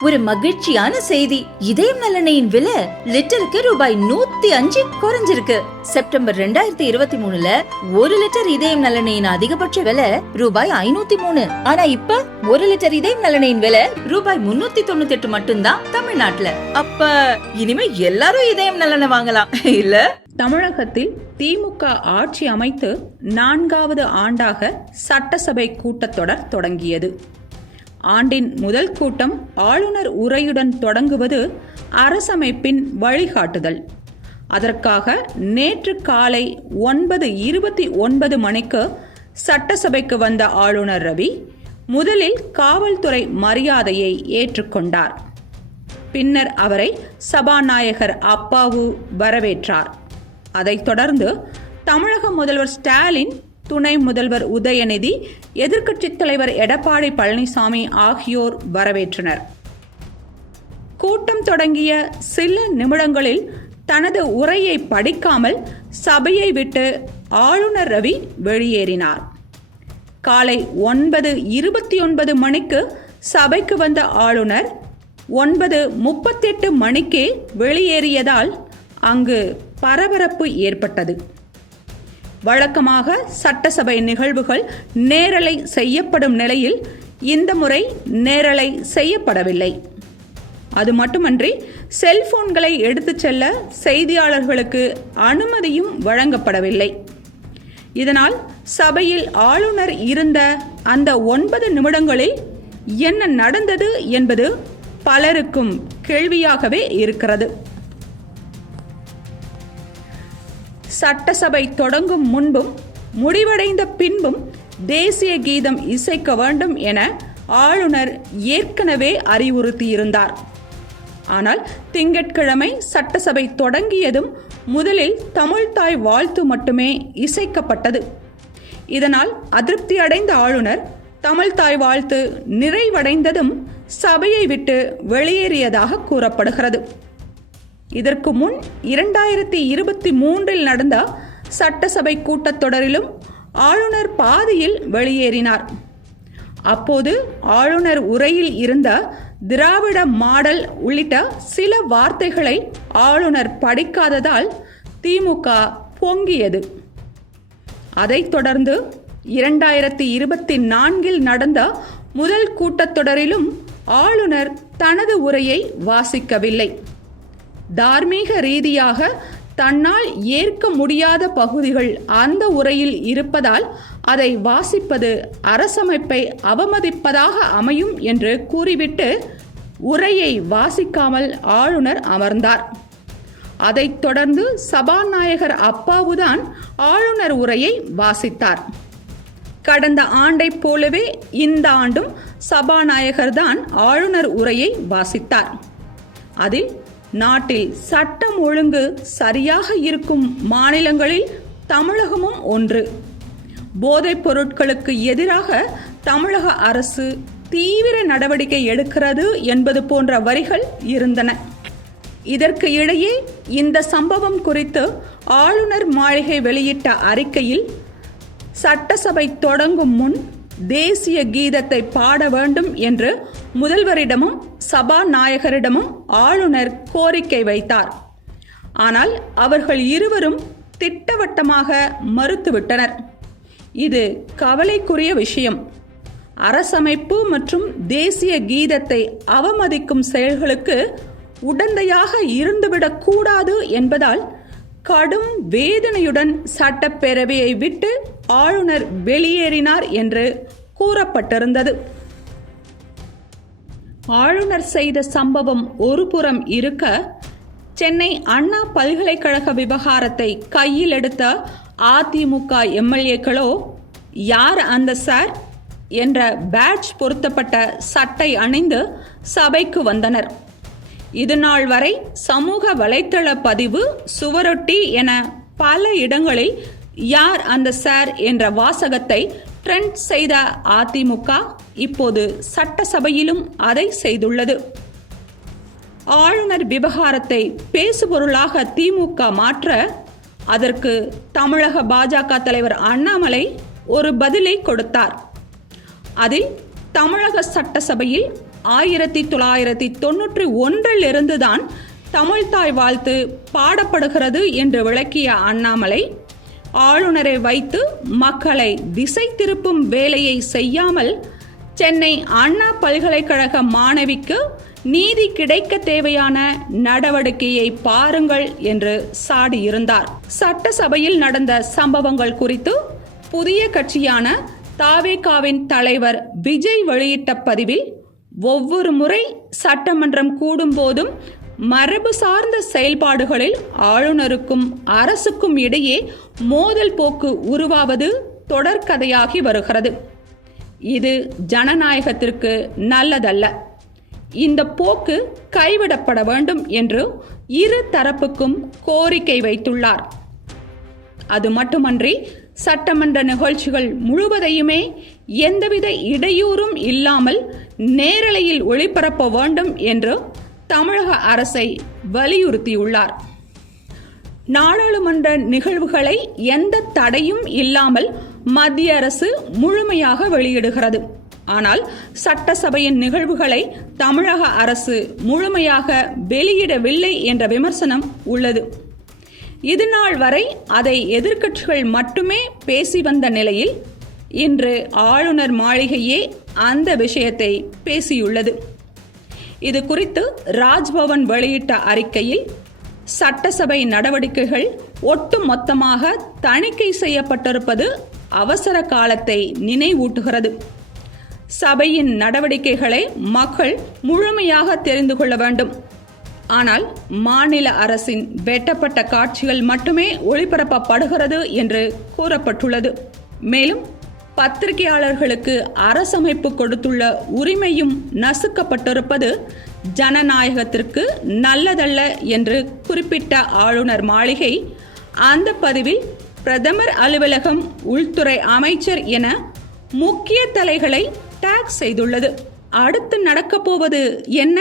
ஒரு மகிழ்ச்சியான செய்தி. இதயம் நலனையின் விலை லிட்டருக்கு ரூபாய் 105 குறைஞ்சிருக்கு. செப்டம்பர் 2023ல 1 லிட்டர் இதயம் நலனையின் அதிகபட்ச விலை ரூபாய் 503. ஆனா இப்ப 1 லிட்டர் இதயம் நலனையின் விலை ரூபாய் 398 மட்டும்தான் தமிழ்நாட்டுல. அப்ப இனிமே எல்லாரும் இதயம் நலனை வாங்கலாம் இல்ல? தமிழகத்தில் திமுக ஆட்சி அமைத்து 4வது ஆண்டாக சட்டசபை கூட்டத்தொடர் தொடங்கியது. ஆண்டின் முதல் கூட்டம் ஆளுநர் உரையுடன் தொடங்குவது அரசமைப்பின் வழிகாட்டுதல். அதற்காக நேற்று காலை 9:29 மணிக்கு சட்டசபைக்கு வந்த ஆளுநர் ரவி முதலில் காவல்துறை மரியாதையை ஏற்றுக்கொண்டார். பின்னர் அவரை சபாநாயகர் அப்பாவு வரவேற்றார். அதைத் தொடர்ந்து தமிழக முதல்வர் ஸ்டாலின், துணை முதல்வர் உதயநிதி, எதிர்க்கட்சித் தலைவர் எடப்பாடி பழனிசாமி ஆகியோர் வரவேற்றனர். கூட்டம் தொடங்கிய சில நிமிடங்களில் தனது உரையை படிக்காமல் சபையை விட்டு ஆளுநர் ரவி வெளியேறினார். காலை 9:29 மணிக்கு சபைக்கு வந்த ஆளுநர் 9:38 மணிக்கே வெளியேறியதால் அங்கு பரபரப்பு ஏற்பட்டது. வழக்கமாக சட்டசபை நிகழ்வுகள் நேரலை செய்யப்படும் நிலையில் இந்த முறை நேரலை செய்யப்படவில்லை. அது மட்டுமன்றி செல்போன்களை எடுத்துச் செல்ல செய்தியாளர்களுக்கு அனுமதியும் வழங்கப்படவில்லை. இதனால் சபையில் ஆளுநர் இருந்த அந்த 9 நிமிடங்களில் என்ன நடந்தது என்பது பலருக்கும் கேள்வியாகவே இருக்கிறது. சட்டசபை தொடங்கும் முன்பும் முடிவடைந்த பின்பும் தேசிய கீதம் இசைக்க வேண்டும் என ஆளுநர் ஏற்கனவே அறிவுறுத்தியிருந்தார். ஆனால் திங்கட்கிழமை சட்டசபை தொடங்கியதும் முதலில் தமிழ்தாய் வாழ்த்து மட்டுமே இசைக்கப்பட்டது. இதனால் அதிருப்தி அடைந்த ஆளுநர் தமிழ்தாய் வாழ்த்து நிறைவடைந்ததும் சபையை விட்டு வெளியேறியதாக கூறப்படுகிறது. இதற்கு முன் 2023 நடந்த சட்டசபை கூட்டத்தொடரிலும் ஆளுநர் பாதியில் வெளியேறினார். அப்போது ஆளுநர் உரையில் இருந்த திராவிட மாடல் உள்ளிட்ட சில வார்த்தைகளை ஆளுநர் படிக்காததால் திமுக பொங்கியது. அதைத் தொடர்ந்து 2024 நடந்த முதல் கூட்டத்தொடரிலும் ஆளுநர் தனது உரையை வாசிக்கவில்லை. தார்மீக ரீதியாக தன்னால் ஏற்க முடியாத பகுதிகள் அந்த உரையில் இருப்பதால் அதை வாசிப்பது அரசமைப்பை அவமதிப்பதாக அமையும் என்று கூறிவிட்டு உரையை வாசிக்காமல் ஆளுநர் அமர்ந்தார். அதைத் தொடர்ந்து சபாநாயகர் அப்பாவுதான் ஆளுநர் உரையை வாசித்தார். கடந்த ஆண்டைப் போலவே இந்த ஆண்டும் சபாநாயகர்தான் ஆளுநர் உரையை வாசித்தார். அதில் நாட்டில் சட்டம் ஒழுங்கு சரியாக இருக்கும் மாநிலங்களில் தமிழகமும் ஒன்று. போதைப் பொருட்களுக்கு எதிராக தமிழக அரசு தீவிர நடவடிக்கை எடுக்கிறது என்பது போன்ற வரிகள் இருந்தன. இதற்கு இடையே இந்த சம்பவம் குறித்து ஆளுநர் மாளிகை வெளியிட்ட அறிக்கையில் சட்டசபை தொடங்கும் முன் தேசிய கீதத்தை பாட வேண்டும் என்று முதல்வரிடமும் சபாநாயகரிடமும் ஆளுநர் கோரிக்கை வைத்தார். ஆனால் அவர்கள் இருவரும் திட்டவட்டமாக மறுத்துவிட்டனர். இது கவலைக்குரிய விஷயம். அரசமைப்பு மற்றும் தேசிய கீதத்தை அவமதிக்கும் செயல்களுக்கு உடந்தையாக இருந்துவிடக் கூடாது என்பதால் கடும் வேதனையுடன் சட்டப்பேரவையை விட்டு ஆளுநர் வெளியேறினார் என்று கூறப்பட்டிருந்தது. ஆளுநர் செய்த சம்பவம் ஒருபுறம் இருக்க, சென்னை அண்ணா பல்கலைக்கழக விவகாரத்தை கையில் எடுத்த அதிமுக எம்எல்ஏக்களோ யார் அந்த சார் என்ற பேட்ஜ் பொருத்தப்பட்ட சட்டை அணிந்து சபைக்கு வந்தனர். இதுநாள் வரை சமூக வலைத்தள பதிவு, சுவரொட்டி என பல இடங்களில் யார் அந்த சார் என்ற வாசகத்தை ட்ரெண்ட் செய்த அதிமுக இப்போது சட்டசபையிலும் அதை செய்துள்ளது. ஆளுநர் விவகாரத்தை பேசுபொருளாக திமுக மாற்ற, அதற்கு தமிழக பாஜக தலைவர் அண்ணாமலை ஒரு பதிலை கொடுத்தார். அதில் தமிழக சட்டசபையில் 1991 இருந்துதான் தமிழ்தாய் வாழ்த்து பாடப்படுகிறது என்று விளக்கிய அண்ணாமலை, ஆளுநரை வைத்து மக்களை திசை திருப்பும் வேலையை செய்யாமல் சென்னை அண்ணா பல்கலைக்கழக மாணவிக்கு நீதி கிடைக்க தேவையான நடவடிக்கையை பாருங்கள் என்று சாடியிருந்தார். சட்டசபையில் நடந்த சம்பவங்கள் குறித்து புதிய கட்சியான தாவேகாவின் தலைவர் விஜய் வெளியிட்ட பதிவில், ஒவ்வொரு முறை சட்டமன்றம் கூடும்போதும் மரபு சார்ந்த செயல்பாடுகளில் ஆளுநருக்கும் அரசுக்கும் இடையே மோதல் போக்கு உருவாவது தொடர்கதையாகி வருகிறது. இது ஜனநாயகத்திற்கு நல்லதல்ல. இந்த போக்கு கைவிடப்பட வேண்டும் என்று இரு தரப்புக்கும் கோரிக்கை வைத்துள்ளார். அது மட்டுமன்றி சட்டமன்ற நிகழ்ச்சிகள் முழுவதையுமே எந்தவித இடையூறும் இல்லாமல் நேரலையில் ஒளிபரப்ப வேண்டும் என்று தமிழக அரசை வலியுறுத்தியுள்ளார். நாடாளுமன்ற நிகழ்வுகளை எந்த தடையும் இல்லாமல் மத்திய அரசு முழுமையாக வெளியிடுகிறது. ஆனால் சட்டசபையின் நிகழ்வுகளை தமிழக அரசு முழுமையாக வெளியிடவில்லை என்ற விமர்சனம் உள்ளது. இதுநாள் வரை அதை எதிர்க்கட்சிகள் மட்டுமே பேசி வந்த நிலையில் இன்று ஆளுநர் மாளிகையே அந்த விஷயத்தை பேசியுள்ளது. இது குறித்து ராஜ்பவன் வெளியிட்ட அறிக்கையில், சட்டசபை நடவடிக்கைகள் ஒட்டுமொத்தமாக தணிக்கை செய்யப்பட்டிருப்பது அவசர காலத்தை நினைவூட்டுகிறது. சபையின் நடவடிக்கைகளை மக்கள் முழுமையாக தெரிந்து கொள்ள வேண்டும். ஆனால் மாநில அரசின் வெட்டப்பட்ட காட்சிகள் மட்டுமே ஒளிபரப்பப்படுகிறது என்று கூறப்பட்டுள்ளது. மேலும் பத்திரிகையாளர்களுக்கு அரசமைப்பு கொடுத்துள்ள உரிமையும் நசுக்கப்பட்டிருப்பது ஜனநாயகத்திற்கு நல்லதல்ல என்று குறிப்பிட்ட ஆளுநர் மாளிகை அந்த பதிவில் பிரதமர் அலுவலகம், உள்துறை அமைச்சர் என முக்கிய தலைகளை டாக் செய்துள்ளது. அடுத்து நடக்கப்போவது என்ன?